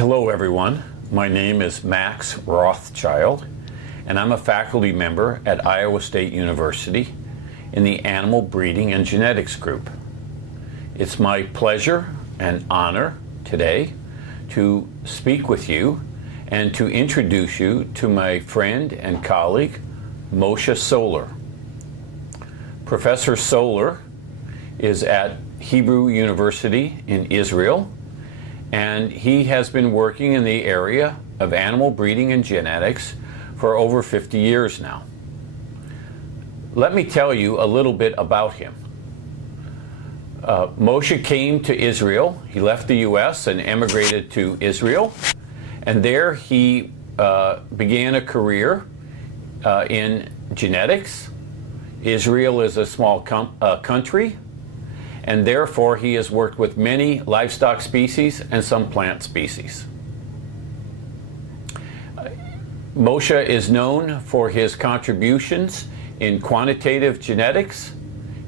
Hello everyone, my name is Max Rothschild and I'm a faculty member at Iowa State University in the Animal Breeding and Genetics group. It's my pleasure and honor today to speak with you and to introduce you to my friend and colleague, Moshe Soller. Professor Soller is at Hebrew University in Israel, and he has been working in the area of animal breeding and genetics for over 50 years now. Let me tell you a little bit about him. Moshe came to Israel. He left the US and emigrated to Israel, and there he began a career in genetics. Israel is a small country, and therefore he has worked with many livestock species and some plant species. Moshe is known for his contributions in quantitative genetics,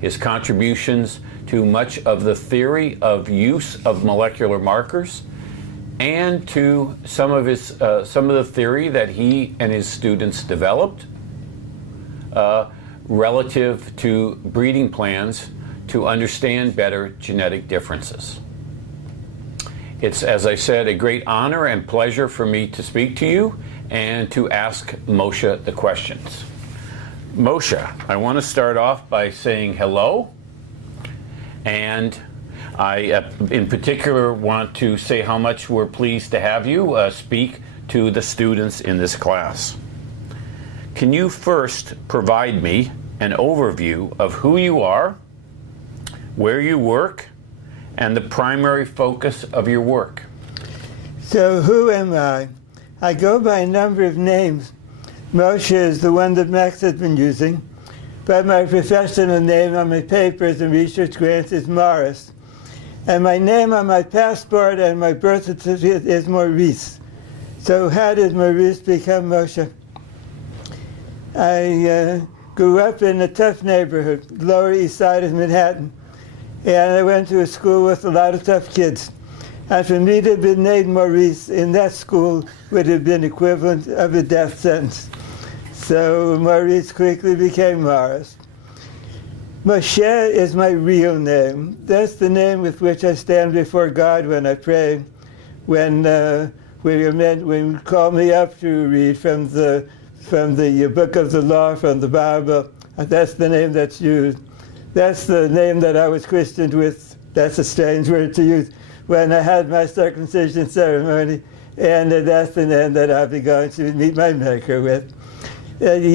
his contributions to much of the theory of use of molecular markers, and to some of the theory that he and his students developed relative to breeding plans to understand better genetic differences. It's, as I said, a great honor and pleasure for me to speak to you and to ask Moshe the questions. Moshe, I want to start off by saying hello, and I in particular want to say how much we're pleased to have you speak to the students in this class. Can you first provide me an overview of who you are, where you work, and the primary focus of your work? So who am I? I go by a number of names. Moshe is the one that Max has been using, but my professional name on my papers and research grants is Morris. And my name on my passport and my birth certificate is Maurice. So how did Maurice become Moshe? I grew up in a tough neighborhood, Lower East Side of Manhattan. And I went to a school with a lot of tough kids. And for me to have been named Maurice in that school would have been equivalent of a death sentence. So Maurice quickly became Morris. Moshe is my real name. That's the name with which I stand before God when I pray. When you call me up to read from the book of the law, from the Bible, that's the name that's used. That's the name that I was christened with. That's a strange word to use. When I had my circumcision ceremony, and that's the name that I'll be going to meet my Maker with. We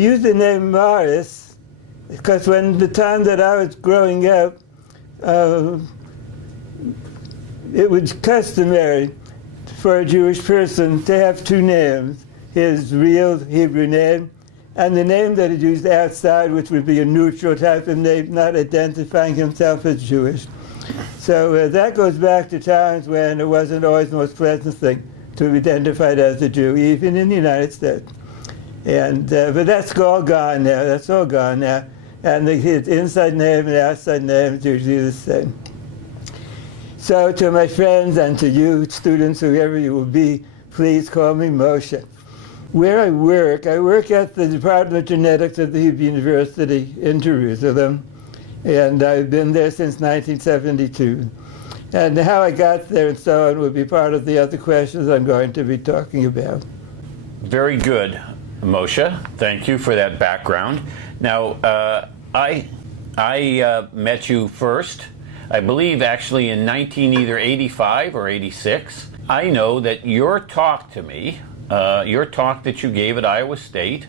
used the name Morris because when the time that I was growing up, it was customary for a Jewish person to have two names, his real Hebrew name and the name that he used outside, which would be a neutral type of name, not identifying himself as Jewish. So that goes back to times when it wasn't always the most pleasant thing to be identified as a Jew, even in the United States. And but that's all gone now. That's all gone now. And his inside name and outside name is usually the same. So to my friends and to you students, whoever you will be, please call me Moshe. Where I work at the Department of Genetics at the Hebrew University in Jerusalem, and I've been there since 1972. And how I got there and so on will be part of the other questions I'm going to be talking about. Very good, Moshe. Thank you for that background. Now, I met you first, I believe actually in either 85 or 86. I know that your talk to me, your talk that you gave at Iowa State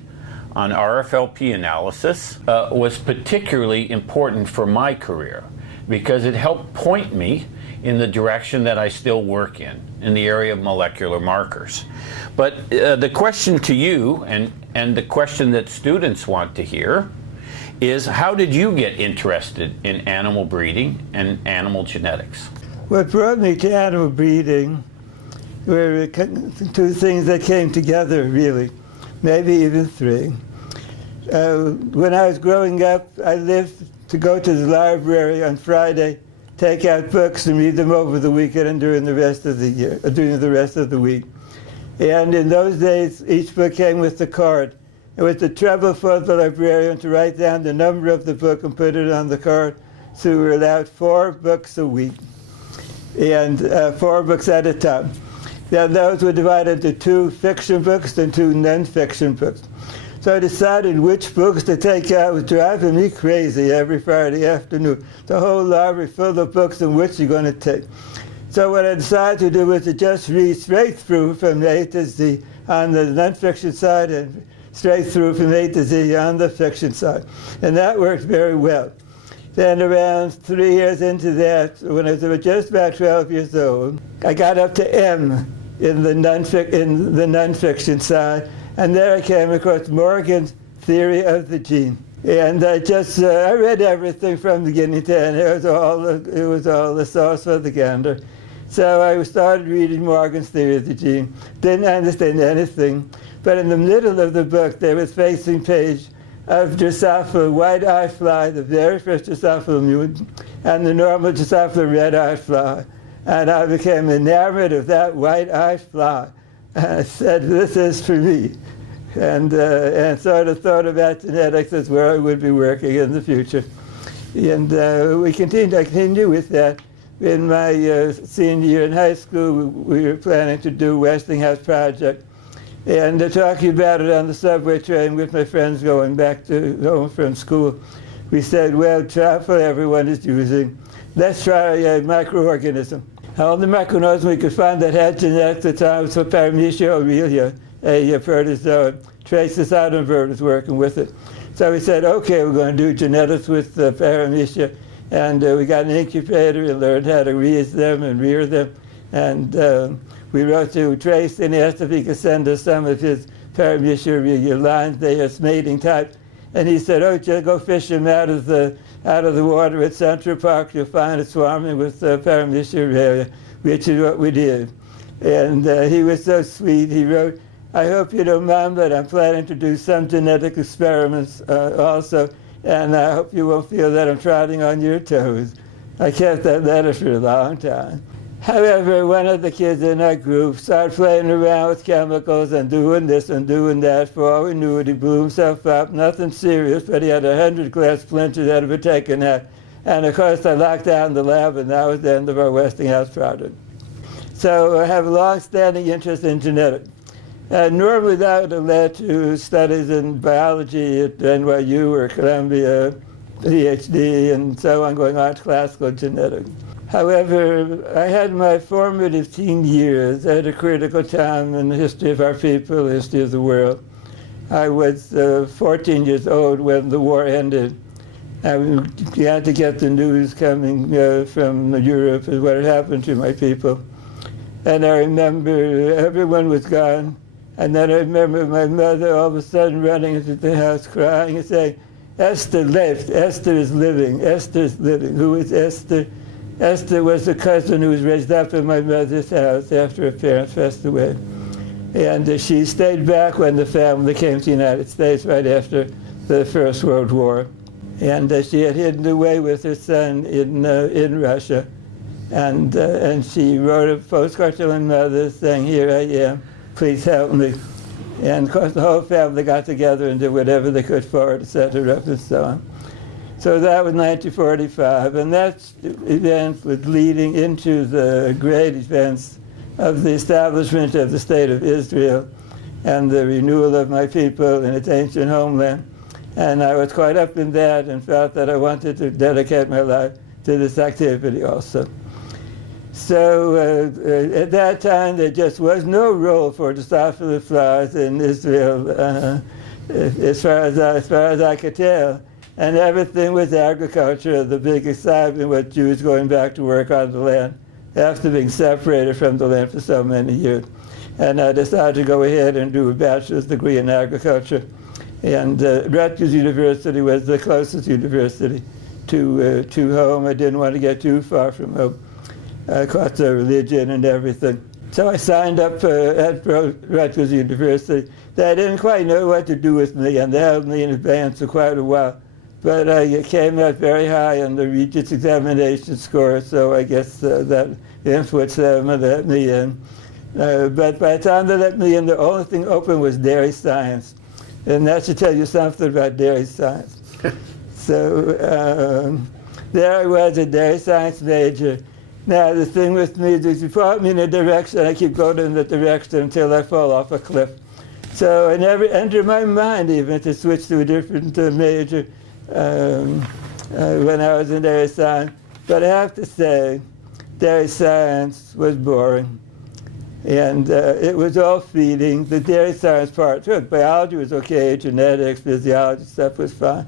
on RFLP analysis was particularly important for my career because it helped point me in the direction that I still work in the area of molecular markers. But the question to you, and the question that students want to hear, is how did you get interested in animal breeding and animal genetics? What brought me to animal breeding were two things that came together, really, maybe even three. When I was growing up, I lived to go to the library on Friday take out books and read them over the weekend and during the rest of the year, during the rest of the week. And in those days, each book came with a card. It was the trouble for the librarian to write down the number of the book and put it on the card. So we were allowed 4 books a week, and 4 books at a time. Then those were divided into 2 fiction books and 2 non-fiction books. So I decided which books to take out. It was driving me crazy every Friday afternoon. The whole library full of books and which you're going to take. So what I decided to do was to just read straight through from A to Z on the non-fiction side and straight through from A to Z on the fiction side. And that worked very well. Then around 3 years into that, when I was just about 12 years old, I got up to M in the non-fiction side, and there I came across Morgan's Theory of the Gene. And I read everything from beginning to end. It was all the sauce for the gander. So I started reading Morgan's Theory of the Gene. Didn't understand anything. But in the middle of the book, there was facing page of Drosophila white-eyed fly, the very first Drosophila mutant, and the normal Drosophila red-eyed fly. And I became enamored of that white-eyed fly. And I said, this is for me. And sort of thought about genetics as where I would be working in the future. And I continued with that. In my senior year in high school, we were planning to do Westinghouse project. And talking about it on the subway train with my friends going back to home from school, we said, well, truffle everyone is using. Let's try a microorganism. All the microorganisms we could find that had genetics at the time was Paramecia aurelia, a protozoa. Traces Audenberg was working with it. So we said, okay, we're going to do genetics with Paramecia. And we got an incubator and learned how to raise them and rear them. And we wrote to Trace and asked if he could send us some of his Paramecia aurelia lines. They are mating type. And he said, oh, just go fish them out of the water at Central Park. You'll find it swarming with Paramecia aurelia, which is what we did. And he was so sweet. He wrote, I hope you don't mind, but I'm planning to do some genetic experiments also, and I hope you won't feel that I'm treading on your toes. I kept that letter for a long time. However, one of the kids in our group started playing around with chemicals and doing this and doing that. For all we knew it, he blew himself up. Nothing serious, but he had 100 glass splinters that had been taken out. And of course, I locked down the lab, and that was the end of our Westinghouse project. So I have a long-standing interest in genetics. Normally that would have led to studies in biology at NYU or Columbia, PhD, and so on, going on to classical genetics. However, I had my formative teen years at a critical time in the history of our people, the history of the world. I was 14 years old when the war ended. I began to get the news coming from Europe of what had happened to my people. And I remember everyone was gone. And then I remember my mother all of a sudden running into the house crying and saying, Esther left, Esther is living, Esther is living. Who is Esther? Esther was a cousin who was raised up in my mother's house after her parents passed away. And she stayed back when the family came to the United States right after the First World War. And she had hidden away with her son in Russia. And she wrote a postcard to my mother saying, here I am. Please help me. And of course the whole family got together and did whatever they could for her to set her up and so on. So that was 1945, and that event was leading into the great events of the establishment of the State of Israel and the renewal of my people in its ancient homeland. And I was caught up in that and felt that I wanted to dedicate my life to this activity also. So at that time, there just was no role for Drosophila flies in Israel, as far as I could tell. And everything was agriculture. The big excitement was Jews going back to work on the land after being separated from the land for so many years. And I decided to go ahead and do a bachelor's degree in agriculture. And Rutgers University was the closest university to home. I didn't want to get too far from home. Across the religion and everything. So I signed up at Rutgers University. They didn't quite know what to do with me, and they held me in advance for quite a while. but I came out very high on the Regents examination score, so I guess that influenced them and let me in. But by the time they let me in, the only thing open was dairy science. And that should tell you something about dairy science. So there I was, a dairy science major. Now the thing with me is you put me in a direction, I keep going in the direction until I fall off a cliff. So it never entered my mind even to switch to a different major when I was in dairy science. But I have to say, dairy science was boring. And it was all feeding. The dairy science part, too. Biology was okay, genetics, physiology stuff was fine.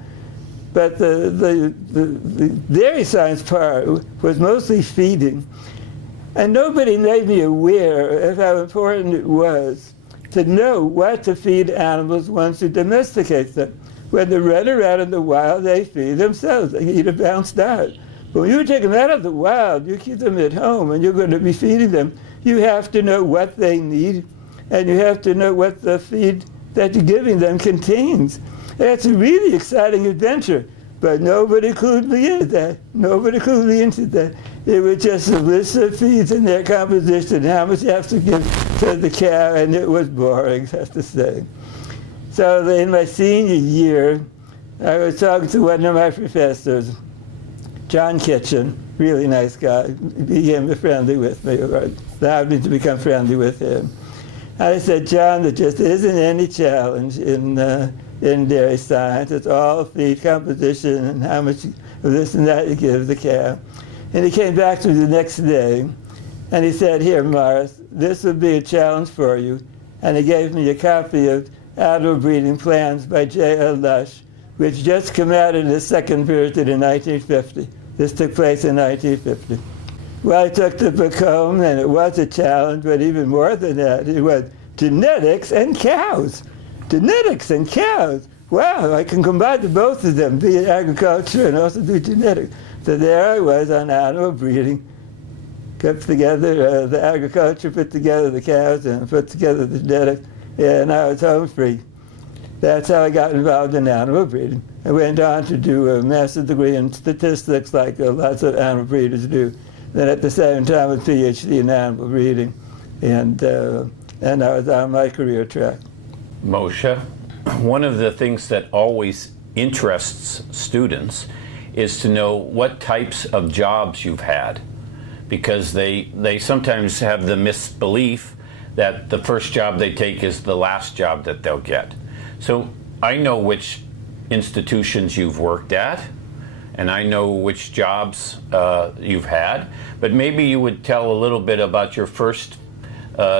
But the dairy science part was mostly feeding. And nobody made me aware of how important it was to know what to feed animals once you domesticate them. When they run around in the wild, they feed themselves. They eat a balanced diet. But when you take them out of the wild, you keep them at home, and you're going to be feeding them. You have to know what they need, and you have to know what the feed that you're giving them contains. And it's a really exciting adventure, but nobody clued me into that. Nobody clued me into that. It was just a list of feeds and their composition, how much you have to give to the cow, and it was boring, I have to say. So in my senior year, I was talking to one of my professors, John Kitchen, really nice guy, became friendly with me, or allowed me to become friendly with him. I said, John, there just isn't any challenge in dairy science. It's all feed composition and how much of this and that you give the cow. And he came back to me the next day, and he said, here, Morris, this would be a challenge for you. And he gave me a copy of Animal Breeding Plans by J.L. Lush, which just came out in the second version in 1950. This took place in 1950. Well, I took the book home, and it was a challenge, but even more than that, it was genetics and cows. Genetics and cows. Wow, I can combine the both of them, be in agriculture and also do genetics. So there I was on animal breeding, put together the agriculture, put together the cows, and put together the genetics, and I was home free. That's how I got involved in animal breeding. I went on to do a master's degree in statistics like lots of animal breeders do. Then at the same time a PhD in animal breeding. And I was on my career track. Moshe, one of the things that always interests students is to know what types of jobs you've had, because they sometimes have the misbelief that the first job they take is the last job that they'll get. So I know which institutions you've worked at, and I know which jobs you've had, but maybe you would tell a little bit about your first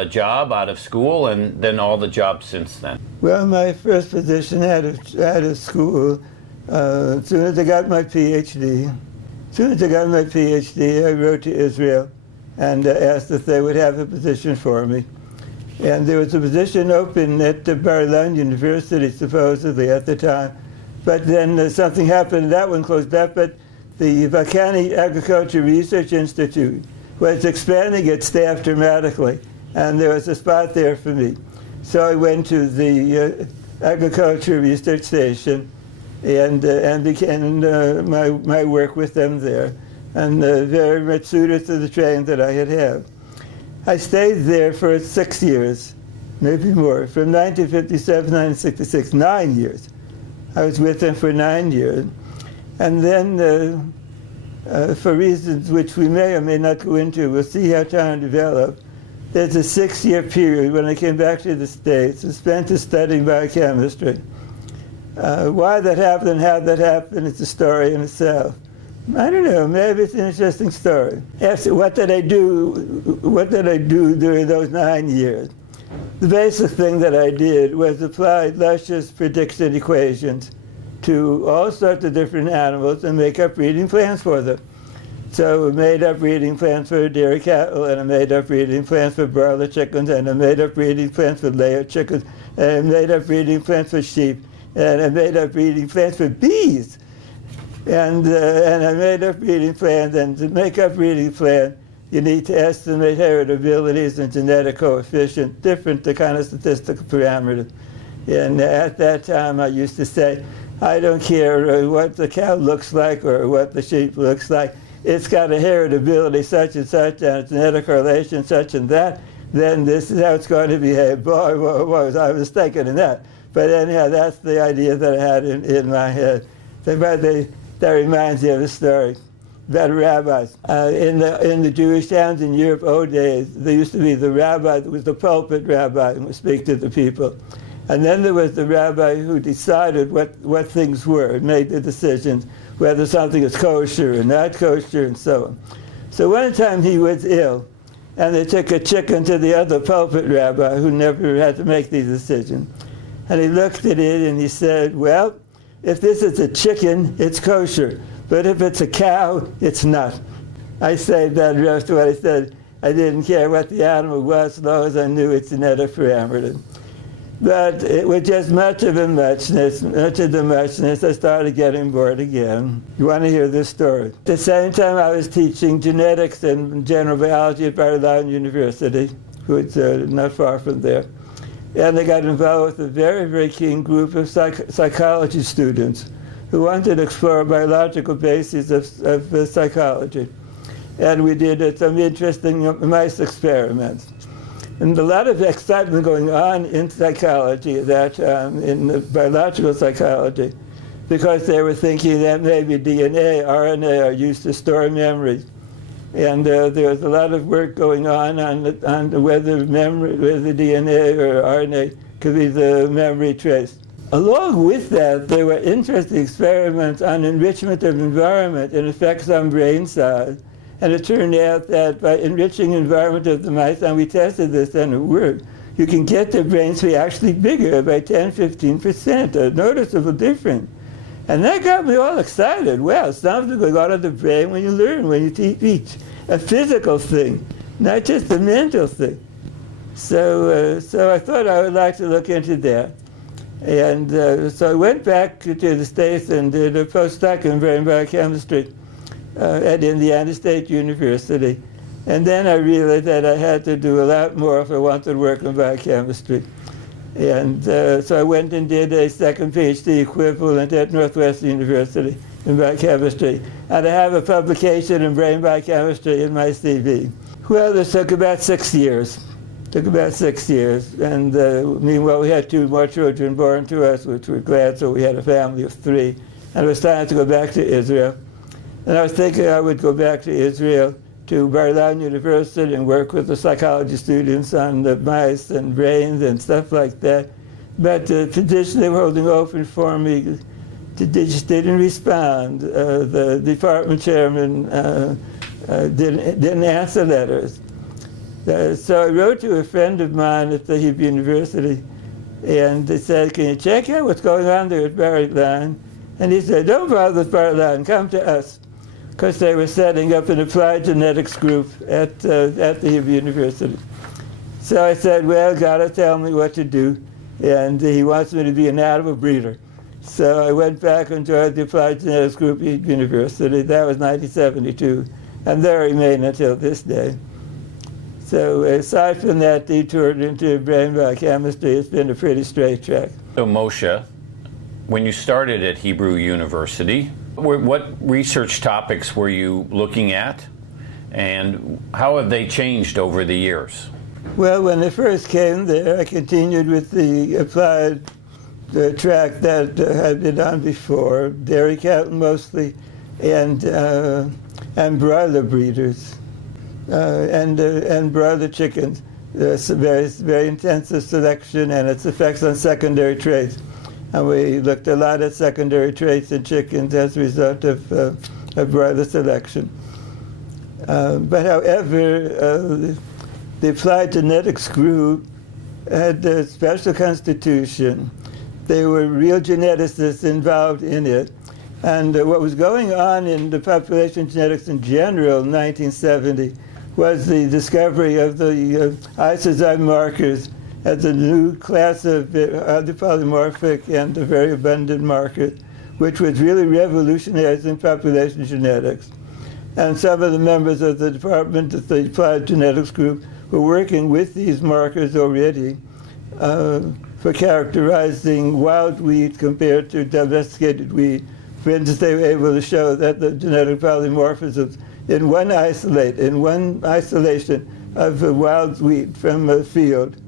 job out of school and then all the jobs since then. Well, my first position out of school, as soon as I got my PhD, I wrote to Israel and asked if they would have a position for me. And there was a position open at Bar-Ilan University, supposedly, at the time. But then something happened, that one closed up, but the Vakani Agriculture Research Institute was expanding its staff dramatically, and there was a spot there for me. So I went to the Agriculture Research Station and began my work with them there, and very much suited to the training that I had had. I stayed there for 6 years, maybe more, from 1957 to 1966, 9 years. I was with them for 9 years. And then, for reasons which we may or may not go into, we'll see how time develops, there's a 6-year period when I came back to the States and spent it studying biochemistry. Why that happened and how that happened is a story in itself. I don't know, maybe it's an interesting story. After, what did I do during those 9 years? The basic thing that I did was apply Lush's prediction equations to all sorts of different animals and make up breeding plans for them. So I made up breeding plans for dairy cattle, and I made up breeding plans for broiler chickens, and I made up breeding plans for layer chickens, and I made up breeding plans for sheep, and I made up breeding plans for bees. And I made up breeding plans, and to make up breeding plan, you need to estimate heritabilities and genetic coefficients, different the kind of statistical parameters. And at that time, I used to say, I don't care what the cow looks like or what the sheep looks like. It's got a heritability such and such, and it's an correlation such and that. Then this is how it's going to behave. Boy, was I mistaken in that. But anyhow, that's the idea that I had in my head. That reminds me of a story about rabbis. In the Jewish towns in Europe, old days, there used to be the rabbi that was the pulpit rabbi and would speak to the people. And then there was the rabbi who decided what things were and made the decisions, whether something is kosher or not kosher and so on. So one time he was ill, and they took a chicken to the other pulpit rabbi who never had to make these decisions. And he looked at it and he said, well, if this is a chicken, it's kosher. But if it's a cow, it's not. I saved that rest what I said. I didn't care what the animal was as long as I knew its genetic parameter. But it was just much of the muchness, I started getting bored again. You want to hear this story? At the same time, I was teaching genetics and general biology at Bar-Ilan University, which is not far from there. And they got involved with a very, very keen group of psychology students who wanted to explore biological bases of psychology. And we did some interesting mice experiments. And a lot of excitement going on in psychology, in the biological psychology, because they were thinking that maybe DNA, RNA are used to store memories. And there was a lot of work going on whether DNA or RNA could be the memory trace. Along with that, there were interesting experiments on enrichment of environment and effects on brain size. And it turned out that by enriching the environment of the mice, and we tested this and it worked, you can get their brains to be actually bigger by 10–15%, a noticeable difference. And that got me all excited. Well, something going on in the brain when you learn, when you teach. A physical thing, not just a mental thing. So I thought I would like to look into that. And so I went back to the States and did a postdoc in brain biochemistry at Indiana State University. And then I realized that I had to do a lot more if I wanted to work in biochemistry. And so I went and did a second PhD equivalent at Northwestern University in biochemistry. And I have a publication in brain biochemistry in my CV. Well, this took about 6 years. And meanwhile, we had 2 more children born to us, which we're glad, so we had a family of 3. And it was time to go back to Israel. And I was thinking I would go back to Israel, to Bar-Ilan University, and work with the psychology students on the mice and brains and stuff like that. But the position they were holding open for me, they just didn't respond. The department chairman didn't answer letters. So I wrote to a friend of mine at the Hebrew University, and they said, can you check out what's going on there at Bar-Ilan? And he said, don't bother with Bar-Ilan, come to us. Because they were setting up an applied genetics group at the Hebrew University. So I said, well, God will tell me what to do, and he wants me to be an animal breeder. So I went back and joined the applied genetics group at Hebrew University. That was 1972, and there I remain until this day. So aside from that detour into brain biochemistry, it's been a pretty straight track. So Moshe, when you started at Hebrew University, what research topics were you looking at, and how have they changed over the years? Well, when I first came there, I continued with the applied track that had been on before, dairy cattle mostly, and broiler breeders, and broiler chickens. There's very intensive selection and its effects on secondary traits. And we looked a lot at secondary traits in chickens as a result of broiler selection. But however, the applied genetics group had a special constitution. There were real geneticists involved in it. And what was going on in the population genetics in general in 1970 was the discovery of the isozyme markers as a new class of highly polymorphic and very abundant markers, which was really revolutionizing population genetics. And some of the members of the department of the applied genetics group were working with these markers already for characterizing wild wheat compared to domesticated wheat. For instance, they were able to show that the genetic polymorphisms in one isolation of a wild wheat from a field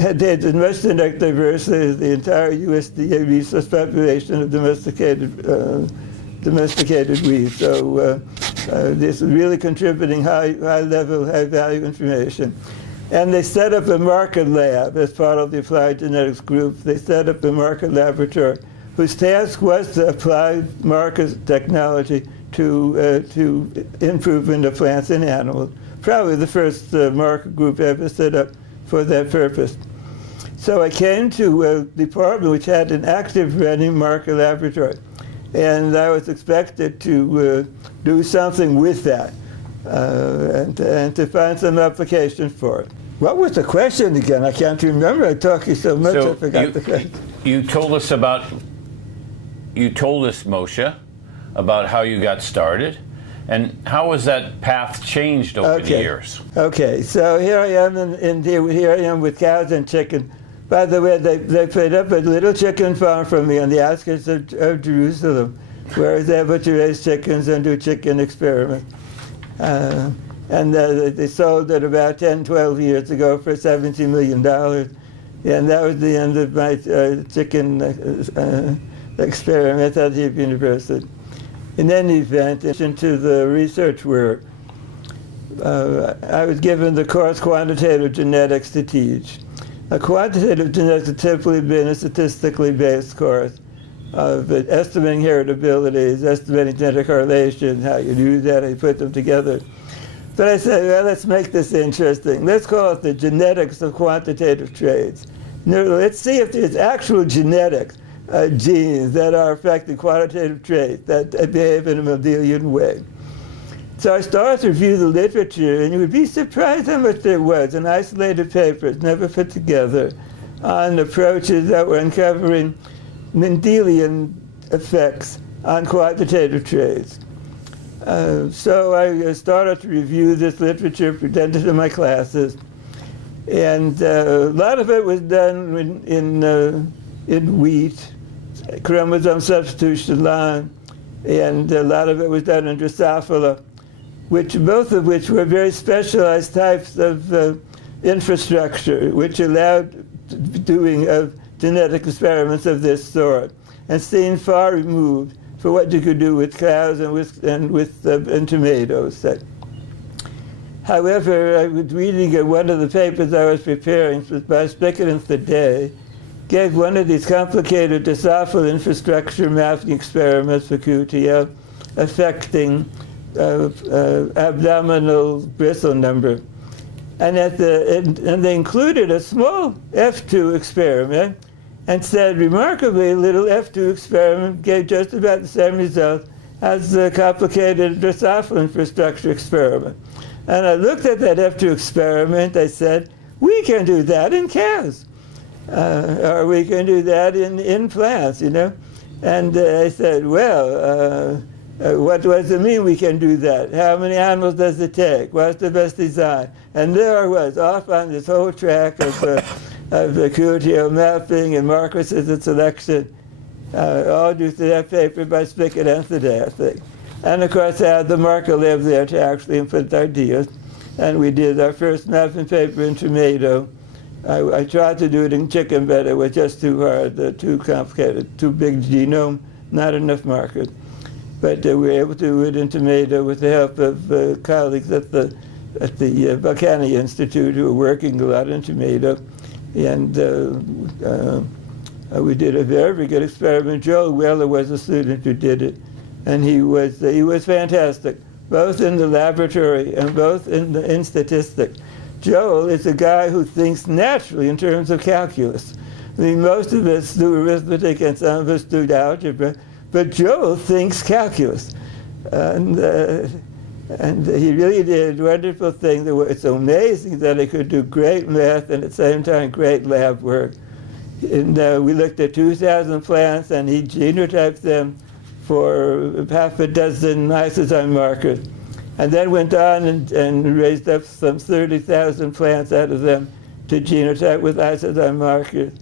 had as much genetic diversity as the entire USDA resource population of domesticated wheat. So this is really contributing high-level, high-value information. And they set up a market lab as part of the applied genetics group. They set up a market laboratory whose task was to apply market technology to improvement of plants and animals. Probably the first market group ever set up for that purpose. So I came to a department which had an active running market laboratory, and I was expected to do something with that and to find some application for it. What was the question again? I can't remember. I talked so much I forgot the question. You told us, Moshe, about how you got started, and how has that path changed over the years? Okay, so here I am here I am with cows and chicken. By the way, they put up a little chicken farm for me on the outskirts of Jerusalem, where I was able to raise chickens and do chicken experiments. And they sold it about 10, 12 years ago for $17 million. And that was the end of my chicken experiment at Hebrew University. In any event, into the research work, I was given the course Quantitative Genetics to teach. Quantitative genetics has typically been a statistically based course of estimating heritabilities, estimating genetic correlations, how you do that, how you put them together. But I said, well, let's make this interesting. Let's call it the genetics of quantitative traits. Now, let's see if there's actual genetics, genes that are affecting quantitative traits that behave in a Mendelian way. So I started to review the literature, and you would be surprised how much there was in isolated papers, never put together, on approaches that were uncovering Mendelian effects on quantitative traits. So I started to review this literature, presented in my classes, and a lot of it was done in wheat, chromosome substitution line, and a lot of it was done in Drosophila, both of which were very specialized types of infrastructure, which allowed doing genetic experiments of this sort, and seemed far removed for what you could do with cows and tomatoes. However, I was reading one of the papers I was preparing by Spickett and Thadday, gave one of these complicated Drosophila infrastructure mapping experiments for QTL affecting abdominal bristle number. And they included a small F2 experiment and said, remarkably, a little F2 experiment gave just about the same result as the complicated Drosophila infrastructure experiment. And I looked at that F2 experiment, I said, we can do that in cows. Or we can do that in plants, you know? And I said, well, what does it mean we can do that? How many animals does it take? What's the best design? And there I was, off on this whole track of the QTL mapping and markers and selection, all due to that paper by Spickett and Thadday, I think. And of course, I had the marker lab there to actually input ideas. And we did our first mapping paper in tomato. I tried to do it in chicken, but it was just too hard, too complicated, too big genome, not enough markers. But we were able to do it in tomato with the help of colleagues at the Balkany Institute who were working a lot in tomato. And we did a very, very good experiment. Joel Weller was a student who did it. And he was fantastic, both in the laboratory and both in statistics. Joel is a guy who thinks naturally in terms of calculus. I mean, most of us do arithmetic and some of us do algebra, but Joel thinks calculus. And he really did wonderful things. It's amazing that he could do great math and at the same time great lab work. And we looked at 2,000 plants and he genotyped them for half a dozen lysozyme markers, and then went on and raised up some 30,000 plants out of them to genotype with isotype markers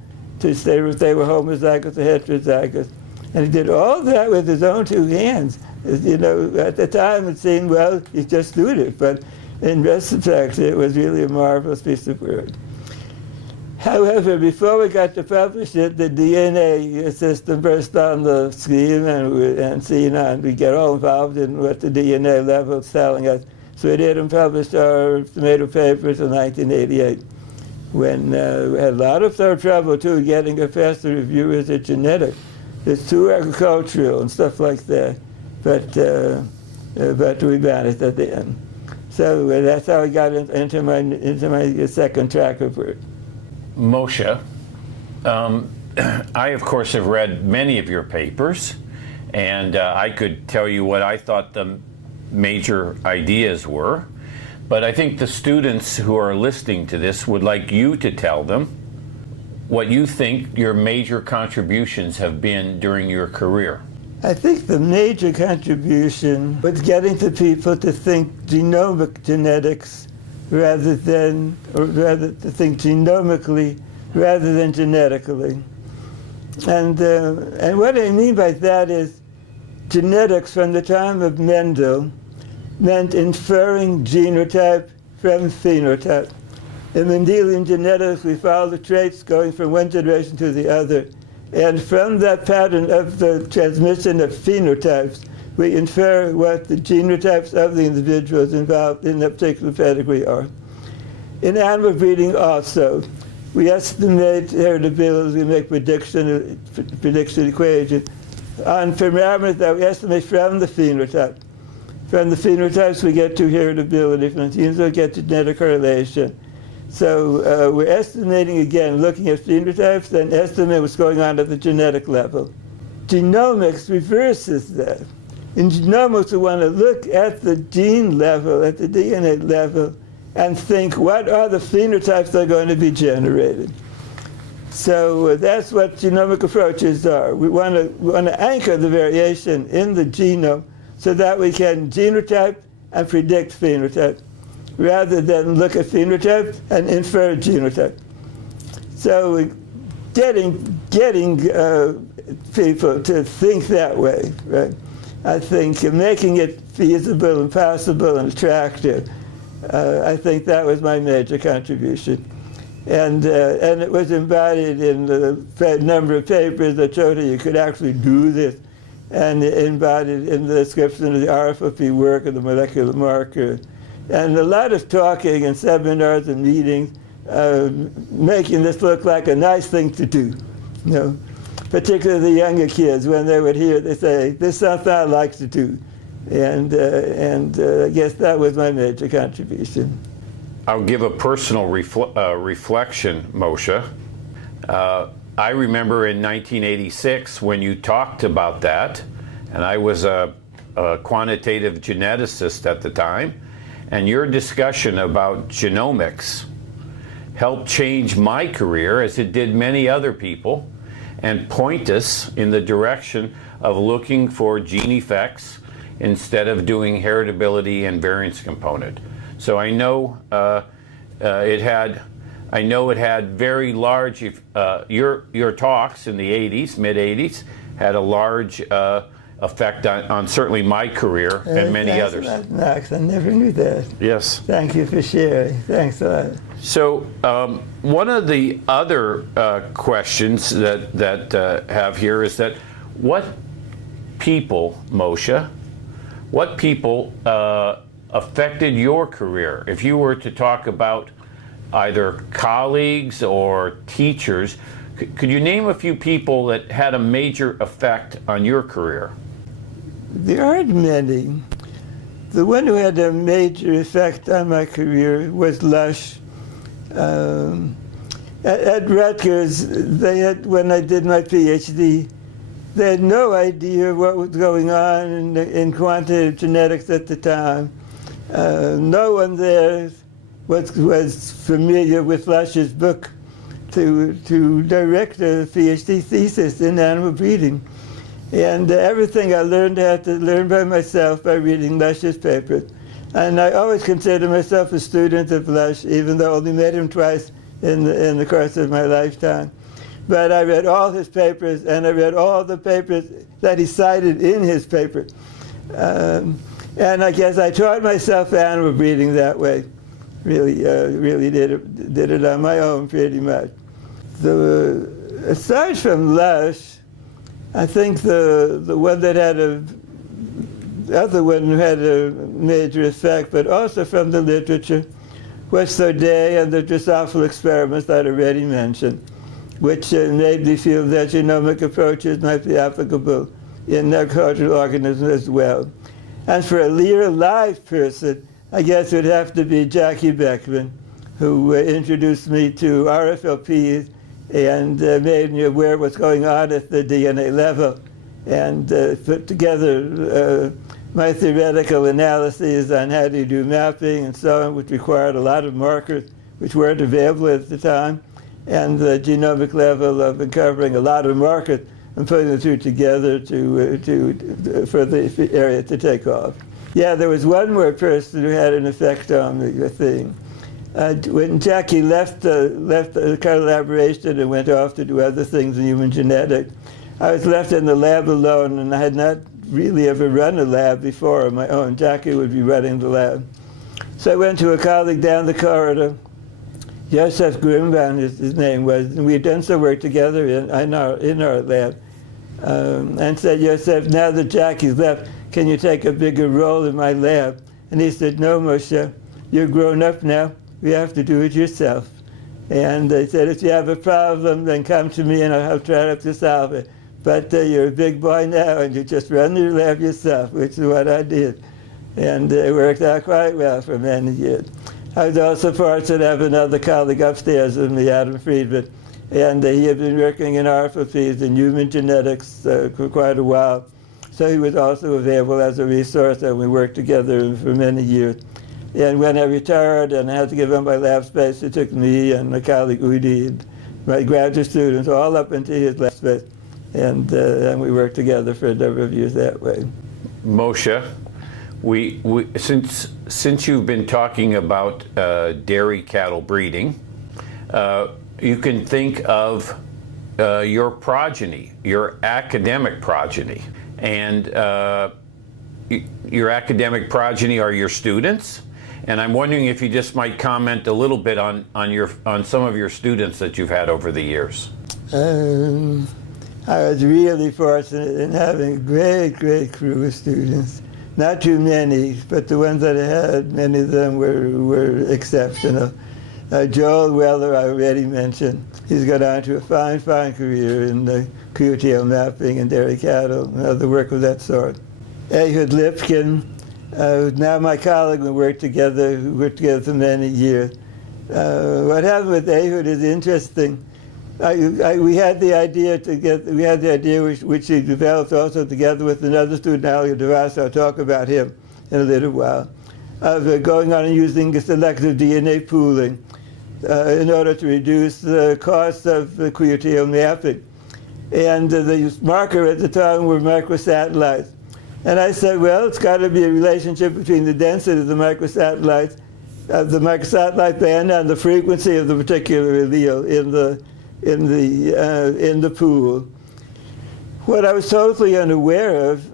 to say if they were homozygous or heterozygous. And he did all that with his own two hands. You know, at the time it seemed, well, he's just doing it. But in retrospect, it was really a marvelous piece of work. However, before we got to publish it, the DNA system burst on the scene, and we get all involved in what the DNA level is telling us. So we did and published our tomato papers in 1988, when we had a lot of trouble, too, getting a faster review as a genetic. It's too agricultural and stuff like that, but we managed at the end. So that's how I got into my second track of work. Moshe, I of course have read many of your papers, and I could tell you what I thought the major ideas were, but I think the students who are listening to this would like you to tell them what you think your major contributions have been during your career. I think the major contribution was getting the people to think genomic genetics rather to think genomically rather than genetically. And what I mean by that is genetics from the time of Mendel meant inferring genotype from phenotype. In Mendelian genetics, we follow the traits going from one generation to the other. And from that pattern of the transmission of phenotypes, we infer what the genotypes of the individuals involved in a particular pedigree are. In animal breeding also, we estimate heritability, we make prediction equation on parameters that we estimate from the phenotype. From the phenotypes we get to heritability, from the genes we get to genetic correlation. So we're estimating again, looking at phenotypes, then estimate what's going on at the genetic level. Genomics reverses that. In genomics, we want to look at the gene level, at the DNA level, and think, what are the phenotypes that are going to be generated? So that's what genomic approaches are. We want to anchor the variation in the genome so that we can genotype and predict phenotype, rather than look at phenotype and infer genotype. So getting people to think that way, right? I think making it feasible and possible and attractive, I think that was my major contribution. And it was embodied in the number of papers that showed you could actually do this, and embodied in the description of the RFOP work of the molecular marker. And a lot of talking and seminars and meetings, making this look like a nice thing to do, you know. Particularly the younger kids, when they would hear, they say, this is something I like to do. And I guess that was my major contribution. I'll give a personal reflection, Moshe. I remember in 1986 when you talked about that, and I was a quantitative geneticist at the time, and your discussion about genomics helped change my career, as it did many other people, and point us in the direction of looking for gene effects instead of doing heritability and variance component. So I know it had very large. Your talks in the '80s, mid '80s, had a large effect on certainly my career and many others. Max, I never knew that. Yes. Thank you for sharing. Thanks a lot. So one of the other questions that have here is that what people, Moshe, what people affected your career? If you were to talk about either colleagues or teachers, could you name a few people that had a major effect on your career? There aren't many. The one who had a major effect on my career was Lush. At Rutgers, when I did my PhD, they had no idea what was going on in quantitative genetics at the time. No one there was familiar with Lush's book to direct a PhD thesis in animal breeding. And everything I learned, I had to learn by myself by reading Lush's papers. And I always consider myself a student of Lush, even though I only met him twice in the course of my lifetime. But I read all his papers, and I read all the papers that he cited in his paper. And I guess I taught myself animal breeding that way. Really did it on my own pretty much. Aside from Lush, I think the one that had the other one who had a major effect, but also from the literature, was Saudet and the Drosophil experiments that I already mentioned, which made me feel that genomic approaches might be applicable in agricultural organisms as well. And for a near alive person, I guess it would have to be Jackie Beckman, who introduced me to RFLPs and made me aware of what's going on at the DNA level, and put together my theoretical analyses on how to do mapping and so on, which required a lot of markers which weren't available at the time, and the genomic level of uncovering a lot of markers and putting the two together for the area to take off. Yeah, there was one more person who had an effect on me, I think. When Jackie left the collaboration and went off to do other things in human genetics, I was left in the lab alone, and I had not really ever run a lab before on my own. Jackie would be running the lab. So I went to a colleague down the corridor, Joseph Grimbaum, his name was, and we had done some work together in our lab, and said, Joseph, now that Jackie's left, can you take a bigger role in my lab? And he said, no, Moshe, you're grown up now. You have to do it yourself. And they said, if you have a problem, then come to me and I'll try to solve it. But you're a big boy now and you just run your lab yourself, which is what I did. And it worked out quite well for many years. I was also fortunate to have another colleague upstairs with me, Adam Friedman, and he had been working in RFPs and human genetics for quite a while. So he was also available as a resource, and we worked together for many years. And when I retired and I had to give up my lab space, it took me and my colleague Udi, and my graduate students, all up into his lab space. And we worked together for a number of years that way. Moshe, since you've been talking about dairy cattle breeding, you can think of your progeny, your academic progeny. And your academic progeny are your students. And I'm wondering if you just might comment a little bit on some of your students that you've had over the years. I was really fortunate in having a great crew of students. Not too many, but the ones that I had, many of them were exceptional. Joel Weller, I already mentioned. He's got on to a fine career in the QTL mapping and dairy cattle and other work of that sort. Ehud Lipkin, now my colleague, we worked together for many years. What happened with Ehud is interesting. We had the idea which he developed also together with another student, Ali Devas, I'll talk about him in a little while, of going on and using selective DNA pooling in order to reduce the cost of the QTL mapping. And the marker at the time were microsatellites. And I said, well, it's got to be a relationship between the density of the microsatellites, the microsatellite band, and the frequency of the particular allele in the pool. What I was totally unaware of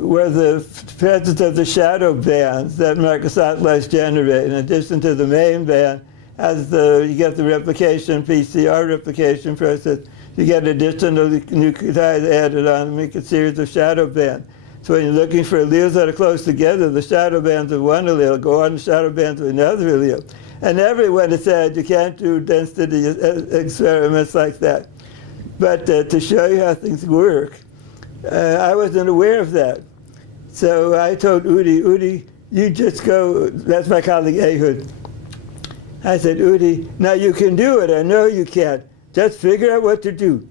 were the presence of the shadow bands that microsatellites generate, in addition to the main band. As you get the replication, PCR replication process, you get additional nucleotides added on to make a series of shadow bands. So when you're looking for alleles that are close together, the shadow bands of one allele go on the shadow bands of another allele. And everyone has said you can't do density experiments like that. But to show you how things work, I wasn't aware of that. So I told Udi, you just go, that's my colleague Ehud. I said, Udi, now you can do it, I know you can. Just figure out what to do.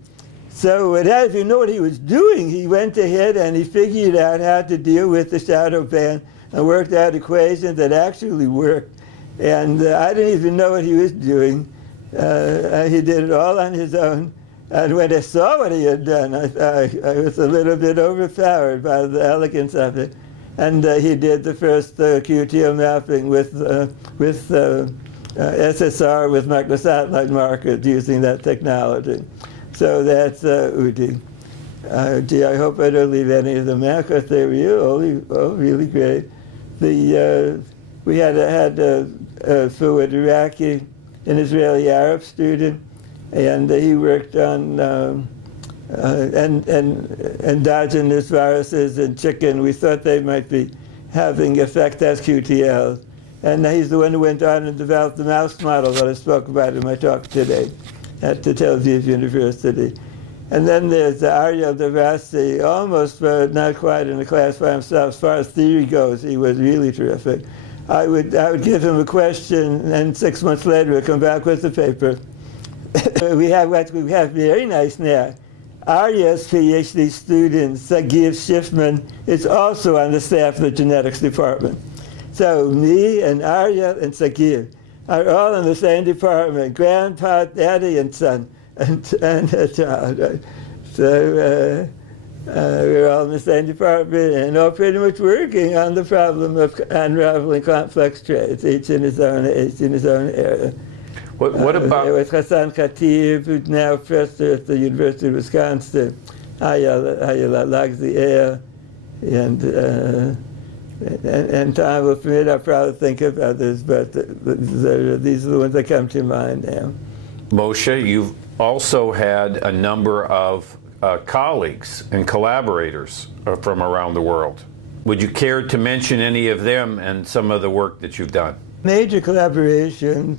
So if you know what he was doing, he went ahead and he figured out how to deal with the shadow band and worked out equations that actually worked. And I didn't even know what he was doing. He did it all on his own. And when I saw what he had done, I was a little bit overpowered by the elegance of it. And he did the first QTL mapping with SSR with microsatellite markers using that technology. So that's Udi. Gee, I hope I don't leave any of them out because they were really great. We had Fuad Iraqi, an Israeli Arab student, and he worked on endogenous viruses in chicken. We thought they might be having effect as QTL. And he's the one who went on and developed the mouse model that I spoke about in my talk today at the Tel Aviv University. And then there's Ariel Devassi, almost but not quite in a class by himself. As far as theory goes, he was really terrific. I would give him a question, and 6 months later he'd come back with the paper. we have very nice now. Arya's PhD student, Sagir Schiffman, is also on the staff of the genetics department. So me and Arya and Sagir are all in the same department, grandpa, daddy, and son, and a child. Right? So we're all in the same department and all pretty much working on the problem of unraveling complex traits, each in his own area. What about? There was Hassan Khatib, who's now professor at the University of Wisconsin, Hayala Lagzier, and time will permit, I'll probably think of others, but these are the ones that come to mind now. Moshe, you've also had a number of colleagues and collaborators from around the world. Would you care to mention any of them and some of the work that you've done? Two major collaboration.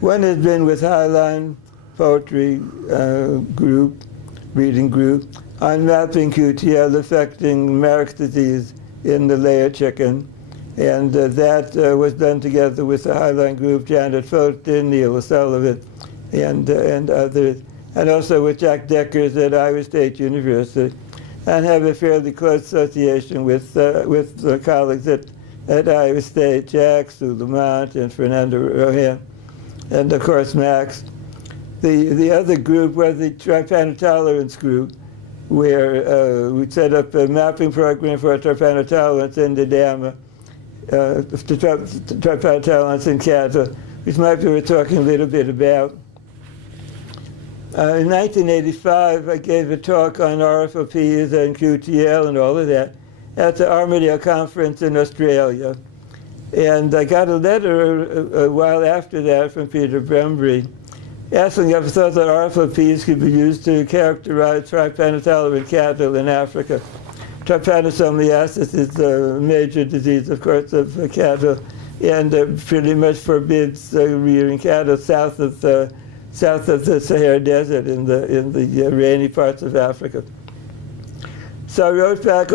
One has been with Highline Poetry Group, reading group, on mapping QTL affecting Marek's disease in the layer chicken. And that was done together with the Highline group, Janet Fulton, Neil O'Sullivan, and others, and also with Jack Deckers at Iowa State University, and have a fairly close association with the colleagues at Iowa State, Jack, Sue Lamont, and Fernando Rohan, and of course Max. The other group was the trypanotolerance group, where we set up a mapping program for trypanotolerance in the DAMA, trypanotolerance in cattle, which might be we're talking a little bit about. In 1985, I gave a talk on RFOPs and QTL and all of that at the Armadale Conference in Australia. And I got a letter a while after that from Peter Brembry asking if I thought that RFOPs could be used to characterize trypanotolerant cattle in Africa. Trypanosomiasis is the major disease, of course, of cattle, and pretty much forbids rearing cattle south of the Sahara Desert in the rainy parts of Africa. So I wrote back,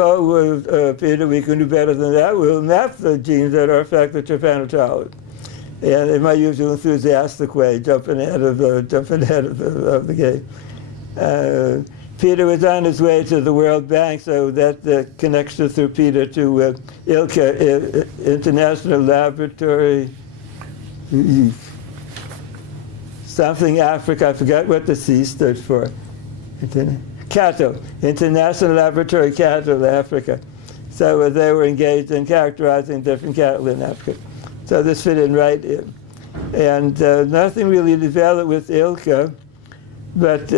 Peter, we can do better than that. We'll map the genes that are affected trypanotolerant. And in my usual enthusiastic way, jumping ahead of the game. Peter was on his way to the World Bank, so that connects us through Peter to ILCA, International Laboratory, something Africa, I forgot what the C stood for. Cattle, International Laboratory Cattle Africa. So they were engaged in characterizing different cattle in Africa. So this fit in right in. And nothing really developed with ILCA, but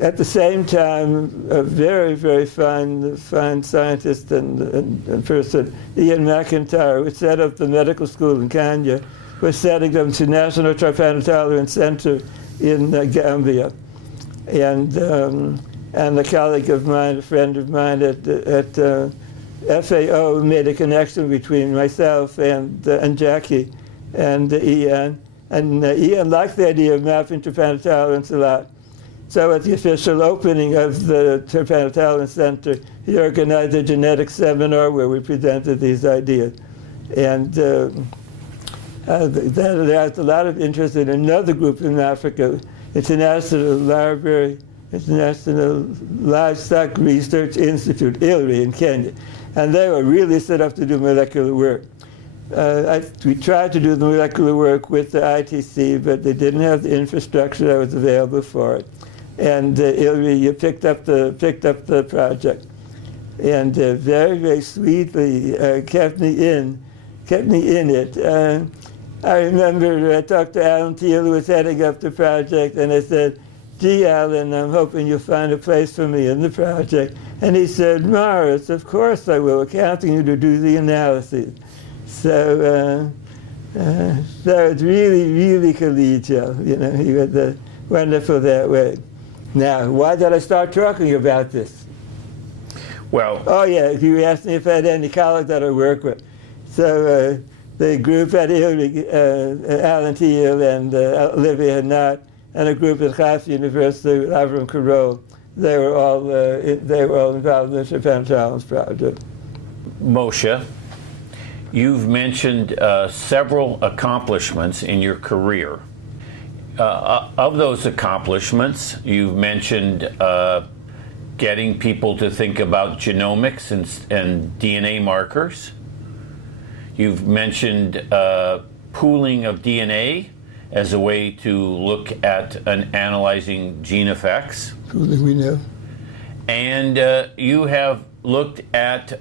at the same time, a very, very fine scientist and person, Ian McIntyre, who set up the medical school in Kenya, was setting them to National Trypanotolerance Center in Gambia. And a colleague of mine, a friend of mine at FAO, made a connection between myself and Jackie and Ian. And Ian liked the idea of mapping trypanotolerance a lot. So at the official opening of the Trypanotolerance Center, he organized a genetics seminar where we presented these ideas. And there's a lot of interest in another group in Africa, International Livestock Research Institute, ILRI, in Kenya. And they were really set up to do molecular work. We tried to do the molecular work with the ITC, but they didn't have the infrastructure that was available for it. And ILRI picked up the project, and very, very sweetly kept me in kept me in it. I remember I talked to Alan Teal, who was heading up the project, and I said, "Gee, Alan, I'm hoping you'll find a place for me in the project." And he said, "Morris, of course I will. We're counting you to do the analyses." So it's really, really collegial. You know, he was wonderful that way. Now, why did I start talking about this? Well, oh yeah, you asked me if I had any colleagues that I work with. So the group at Alan Teal and Olivia Hanaut, and a group at Haas University with Avram Karol, they were all involved in the Chopin Challenge project. Moshe, you've mentioned several accomplishments in your career. Of those accomplishments, you've mentioned getting people to think about genomics and DNA markers. You've mentioned pooling of DNA as a way to look at analyzing gene effects. Pooling, we know. And you have looked at,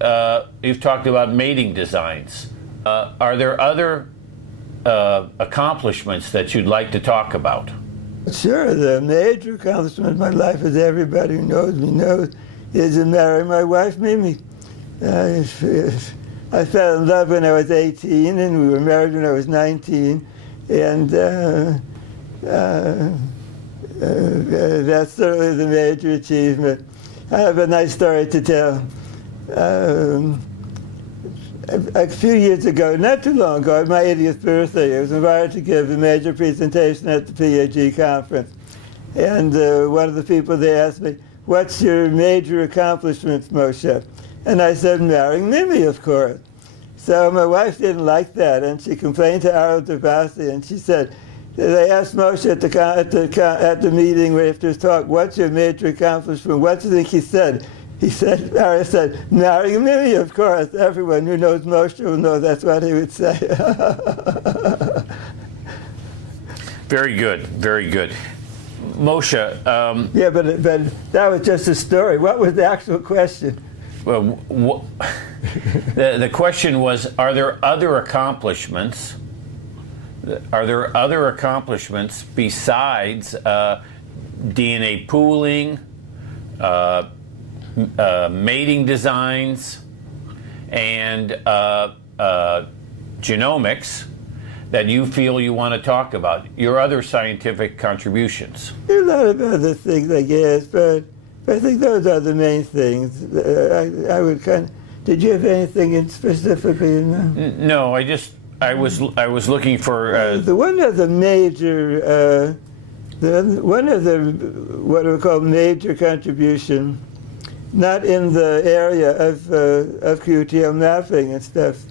you've talked about mating designs. Are there other accomplishments that you'd like to talk about? Sure, the major accomplishment in my life, as everybody who knows me knows, is to marry my wife, Mimi. I fell in love when I was 18, and we were married when I was 19, and that's certainly the major achievement. I have a nice story to tell. A few years ago, not too long ago, on my 80th birthday, I was invited to give a major presentation at the PAG conference. And one of the people there asked me, "What's your major accomplishments, Moshe?" And I said, "Marrying Mimi, of course." So my wife didn't like that, and she complained to Arlo Devasi, and she said, they asked Moshe at the meeting where after his talk, "What's your major accomplishment?" What do you think he said? He said, Ari said, "Marrying Mimi, of course." Everyone who knows Moshe will know that's what he would say. Very good, very good. Moshe. Yeah, but that was just a story. What was the actual question? Well, the question was, are there other accomplishments? Are there other accomplishments besides DNA pooling, mating designs, and genomics that you feel you want to talk about? Your other scientific contributions? There are a lot of other things, I guess, but I think those are the main things. I would kind of, did you have anything in specifically in mind? No, I was looking for the one of the major one of the what we call major contribution, not in the area of QTL mapping and stuff.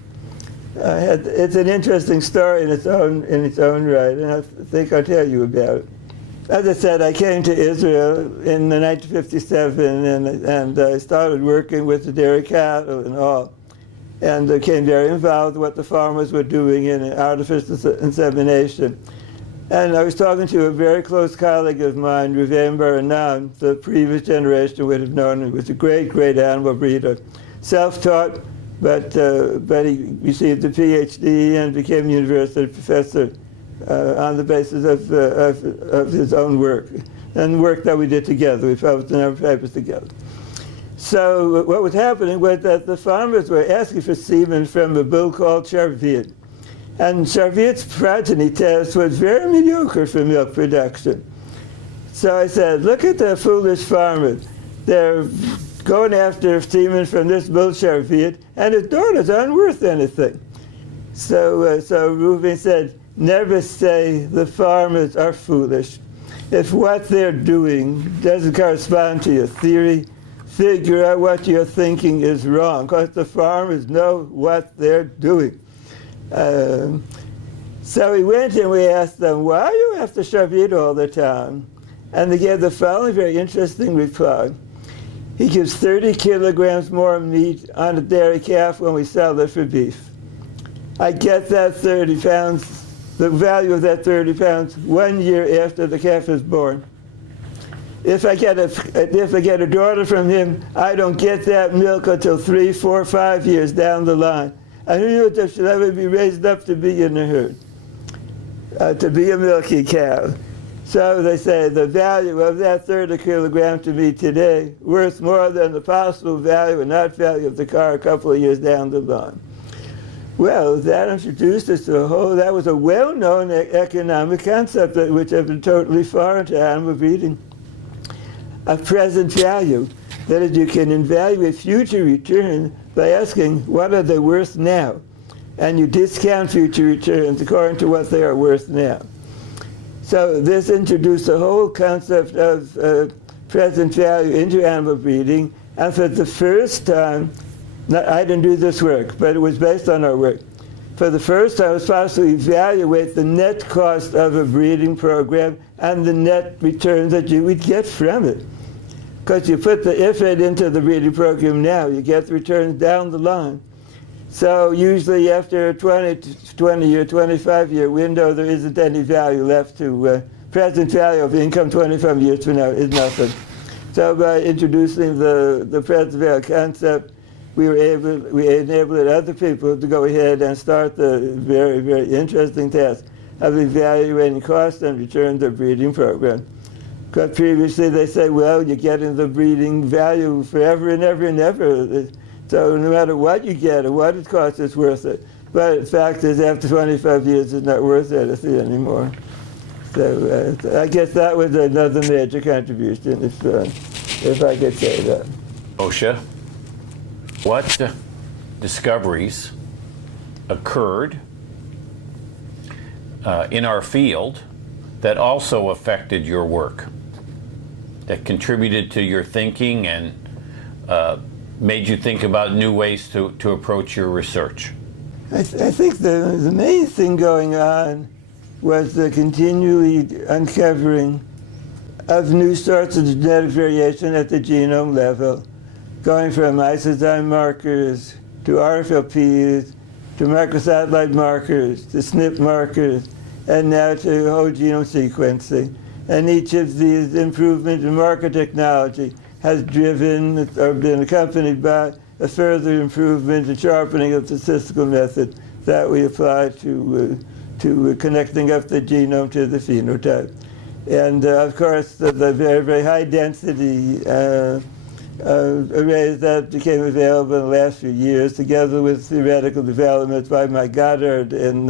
It's an interesting story in its own right, and I think I'll tell you about it. As I said, I came to Israel in 1957, and I started working with the dairy cattle and all, and became very involved with what the farmers were doing in artificial insemination. And I was talking to a very close colleague of mine, Ruven Baranan. The previous generation would have known him. He was a great, great animal breeder, self-taught, but he received a PhD and became a university professor on the basis of his own work and work that we did together. We published a number of papers together. So what was happening was that the farmers were asking for semen from a bull called Sharviet. And Sharviet's progeny test was very mediocre for milk production. So I said, look at the foolish farmers. They're going after semen from this bull Sharviet, and his daughters aren't worth anything. So Reuven said, never say the farmers are foolish. If what they're doing doesn't correspond to your theory, figure out what you're thinking is wrong, because the farmers know what they're doing. So we went and we asked them, why do you have to Sharviet all the time? And they gave the following very interesting reply. He gives 30 kilograms more meat on a dairy calf when we sell it for beef. I get that 30 pounds, the value of that 30 pounds, 1 year after the calf is born. If I get a daughter from him, I don't get that milk until 3, 4, 5 years down the line. and who knew that she'll ever be raised up to be in a herd, to be a milky cow. So they say the value of that third of a kilogram to me today worth more than the possible value or not value of the car a couple of years down the line. Well, that introduced us to that was a well-known economic concept which had been totally foreign to animal breeding, of present value. That is, you can evaluate future returns by asking what are they worth now, and you discount future returns according to what they are worth now. So this introduced the whole concept of present value into animal breeding, and for the first time, I didn't do this work, but it was based on our work. For the first time, it was possible to evaluate the net cost of a breeding program and the net return that you would get from it. Because you put the effort into the breeding program now, you get the returns down the line. So usually after a 20 or 25-year window, there isn't any value left to present value of income 25 years from now is nothing. So by introducing the present value concept, we enabled other people to go ahead and start the very, very interesting task of evaluating cost and returns of breeding program. Because previously they say, well, you're getting the breeding value forever and ever and ever. So no matter what you get or what it costs, it's worth it. But the fact is, after 25 years, it's not worth anything anymore. So I guess that was another major contribution, if I could say that. Moshe, what discoveries occurred in our field that also affected your work, that contributed to your thinking and made you think about new ways to approach your research? I think the main thing going on was the continually uncovering of new sorts of genetic variation at the genome level, going from isozyme markers to RFLPs to microsatellite markers to SNP markers, and now to whole genome sequencing. And each of these improvements in marker technology has driven or been accompanied by a further improvement and sharpening of the statistical method that we apply to connecting up the genome to the phenotype. And of course, the very, very high density arrays that became available in the last few years, together with theoretical developments by Mike Goddard and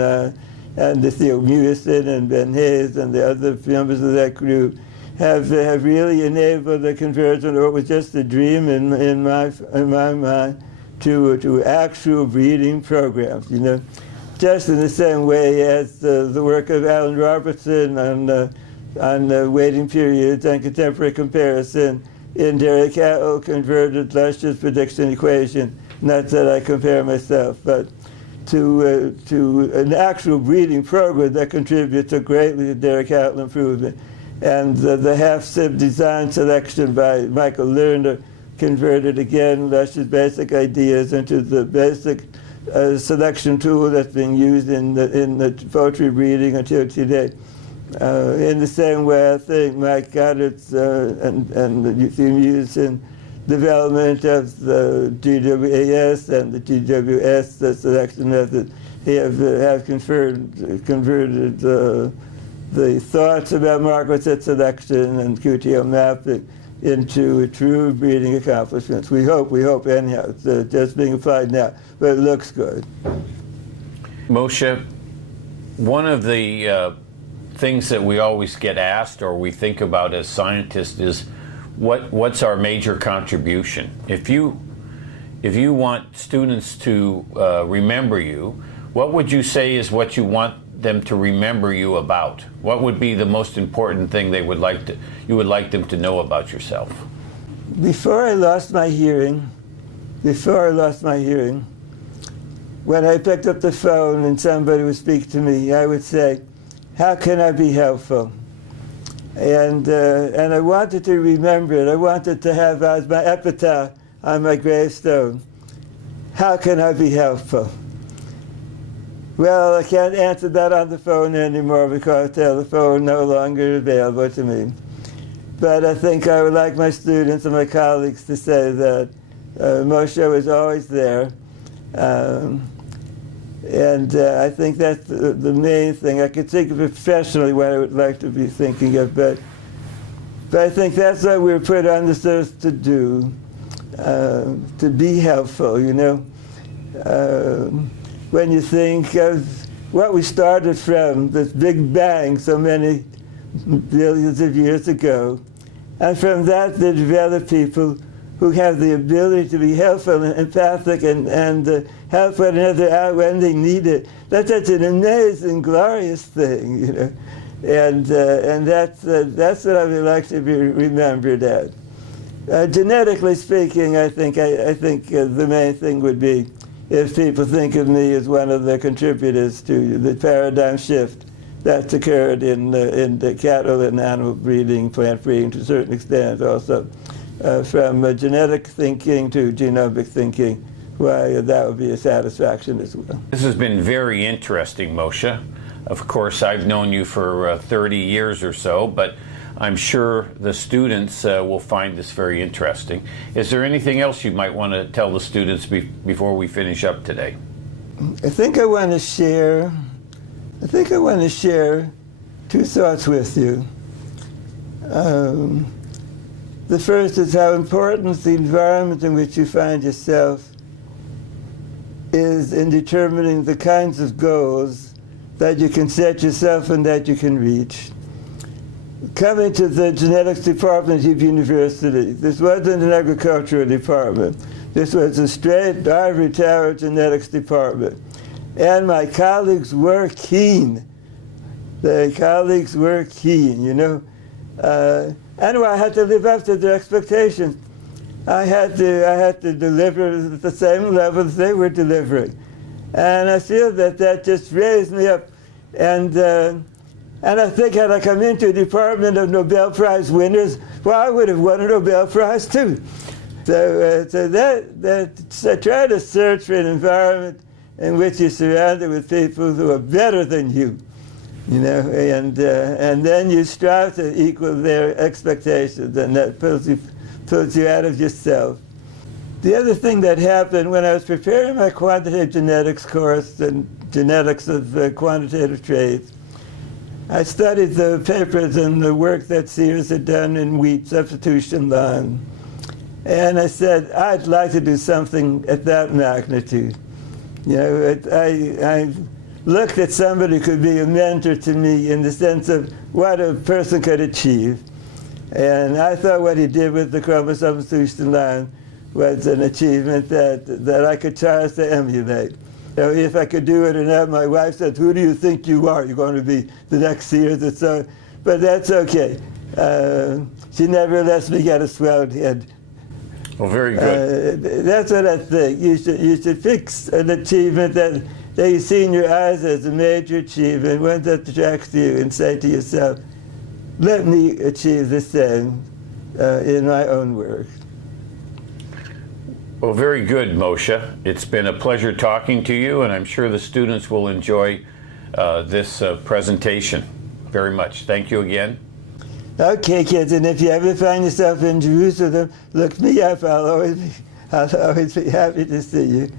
Theo Mewison and Ben Hayes and the other members of that group, have really enabled the conversion of what was just a dream in my mind to actual breeding programs. You know, just in the same way as the work of Alan Robertson on waiting periods and contemporary comparison in dairy cattle converted Lush's prediction equation. Not that I compare myself, but to an actual breeding program that contributes so greatly to dairy cattle improvement. And the half-SIB design selection by Michael Lerner converted again Lush's basic ideas into the basic selection tool that's being used in the poultry breeding until today. In the same way, I think Mike Goddard's and the Mewison development of the GWAS and the GWS, the selection method, have converted the thoughts about marker set selection and QTL mapping into true breeding accomplishments. We hope anyhow. It's just being applied now, but it looks good. Moshe, one of the things that we always get asked or we think about as scientists is what's our major contribution? If you want students to remember you, what would you say is what you want them to remember you about? What would be the most important thing you would like them to know about yourself? Before I lost my hearing, when I picked up the phone and somebody would speak to me, I would say, "How can I be helpful?" And I wanted to remember it. I wanted to have as my epitaph on my gravestone, "How can I be helpful?" Well, I can't answer that on the phone anymore because the telephone no longer available to me. But I think I would like my students and my colleagues to say that Moshe was always there. And I think that's the main thing. I could think of professionally what I would like to be thinking of, but I think that's what we're put on this earth to do, to be helpful, you know. When you think of what we started from, this Big Bang so many billions of years ago, and from that they develop people who have the ability to be helpful and empathic and help one another out when they need it. That's such an amazing, glorious thing, you know. And that's what I would like to be remembered as. Genetically speaking, I think the main thing would be if people think of me as one of the contributors to the paradigm shift that's occurred in the cattle and animal breeding, plant breeding to a certain extent also. From genetic thinking to genomic thinking, why that would be a satisfaction as well. This has been very interesting, Moshe. Of course, I've known you for 30 years or so, but I'm sure the students will find this very interesting. Is there anything else you might want to tell the students before we finish up today? I think I want to share two thoughts with you. The first is how important the environment in which you find yourself is in determining the kinds of goals that you can set yourself and that you can reach. Coming to the genetics department of university, this wasn't an agricultural department. This was a straight ivory tower genetics department. And my colleagues were keen. The colleagues were keen, you know. Anyway, I had to live up to their expectations. I had to deliver at the same level as they were delivering. And I feel that just raised me up. And I think had I come into a department of Nobel Prize winners, well, I would have won a Nobel Prize too. So try to search for an environment in which you're surrounded with people who are better than you, you know, and then you strive to equal their expectations, and that pulls you out of yourself. The other thing that happened when I was preparing my quantitative genetics course and genetics of quantitative traits, I studied the papers and the work that Sears had done in wheat substitution line. And I said, I'd like to do something at that magnitude. You know, I looked at somebody who could be a mentor to me in the sense of what a person could achieve. And I thought what he did with the chromosome substitution line was an achievement that I could try to emulate. So if I could do it or not, my wife said, who do you think you are? You're going to be the next Sears or so. But that's okay. She never lets me get a swelled head. Well, very good. That's what I think. You should fix an achievement that you see in your eyes as a major achievement, one that attracts you, and say to yourself, let me achieve the same in my own work. Well, very good, Moshe. It's been a pleasure talking to you, and I'm sure the students will enjoy this presentation very much. Thank you again. Okay, kids, and if you ever find yourself in Jerusalem, look me up. I'll always be happy to see you.